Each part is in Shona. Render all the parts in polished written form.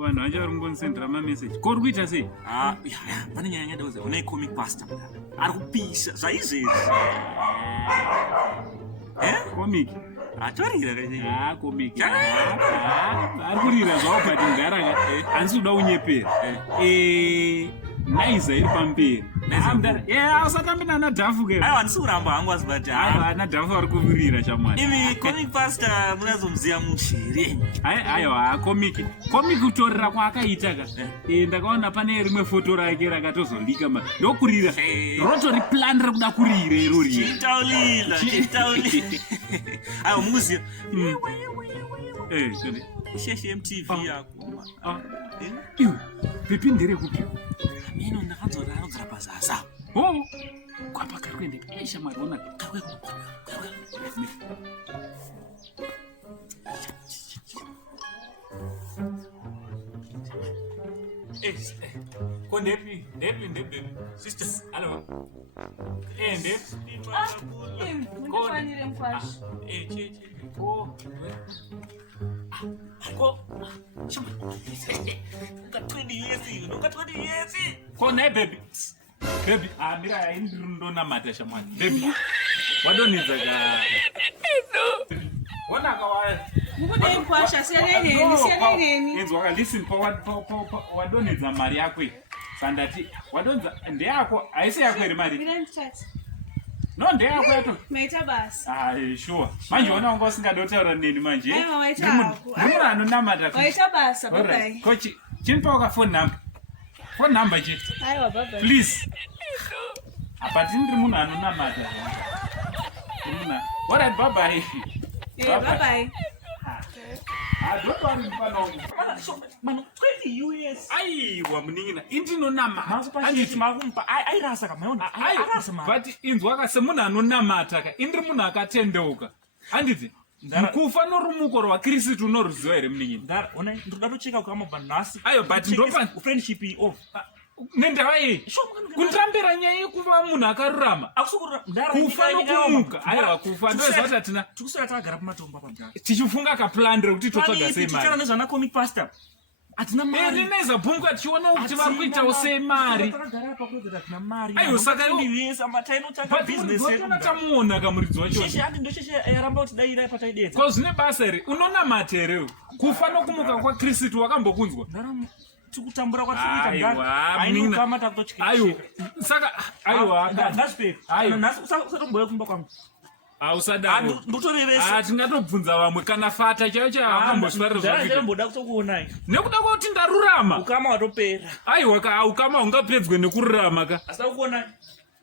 vanhu vacha vari kungonisendera mameseji ko uri kuita sei? pane nyaya nyada kuziva unai comic pastor ari kupisa zvaizvezvi comic atorira comic ari kurira zvavo but ngaraka handisi kuda unyepera naiza iri pamberi usatambi nana dhafu ke aiwa handisi kuramba hangu azibati ana dhafu ari kuvirira chamwari imi comic pastor munazomuziva muchiri aiwa comic kutorera kwaakaita ka ndakaona pane rimwe foto rake rakatozolika ndokurira rotori plan rekuda kurira irori chitaulila aiwa mukuziva sheshe mtv yako iwe pepi nderekupi ino ndakanzora anogara pazasa kwapa kari kuende shamwari ona ko ndepi sister hello ndepi Mnifanire mkwashi. Ko nae baby mira indrundo mata shamwani baby wadonidza ka wana ka Mukude mkwasha seneneni enzwa ka listen wadonidza mari yako sandati wadonza ndeyako aisi yako iri mari no ndeyako yato meita basi sure manje ona unga usingadotaura neni manje aiwa waita hapo ndimuna anonamata waita basi bye coach chinipa ka phone number chiti aiwa bye please apati ndiri munhu anonamata ndimuna alright bye bye bye don't worry mfano mano 20 US aiwa muningina indinonama anditi makumpa airasa kamaona airasa ma but inzwa ka semunhu anonamata ka indiri munhu akatendeuka anditi kufa norumuko rwaKristu unoruziva here muningina ona ndoda tocheka kwamabva nhasi ayo but ndopa friendship off nendava iyi kundambira nyaya yekuva munhu akarurama kufa nokumuka aiwa kufa ndoezvati hatina tikusara tagara pamatombo pamdara tichifunga kaplan rekuti totsvaga sei mari nezvana comic pastor hatina mari rineza bhunga tichiona kuti vari kuitawo sei mari aiwa saka tamuona kamuridzi wachondosheshe yaramba kuti daira pataidedza ko zvine basa here unonamata here kufa nokumuka kwaKristu wakambokunzwa tikutambura kwatiriita saka aiwa usatomboya kumba kwangu ausadaro ndotorevesa tingatobvunza vamwe kana fata chaiyo chaakambosvarira kutokuonai nekuda kwauti ndarurama ukama watopera aiwa ukama ungapedzwe nekururama ka asida kuonai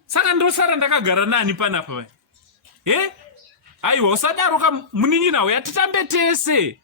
saka ndosara ndakagara nani panapa aiwa usadaro ka munin'ina uya titambe tese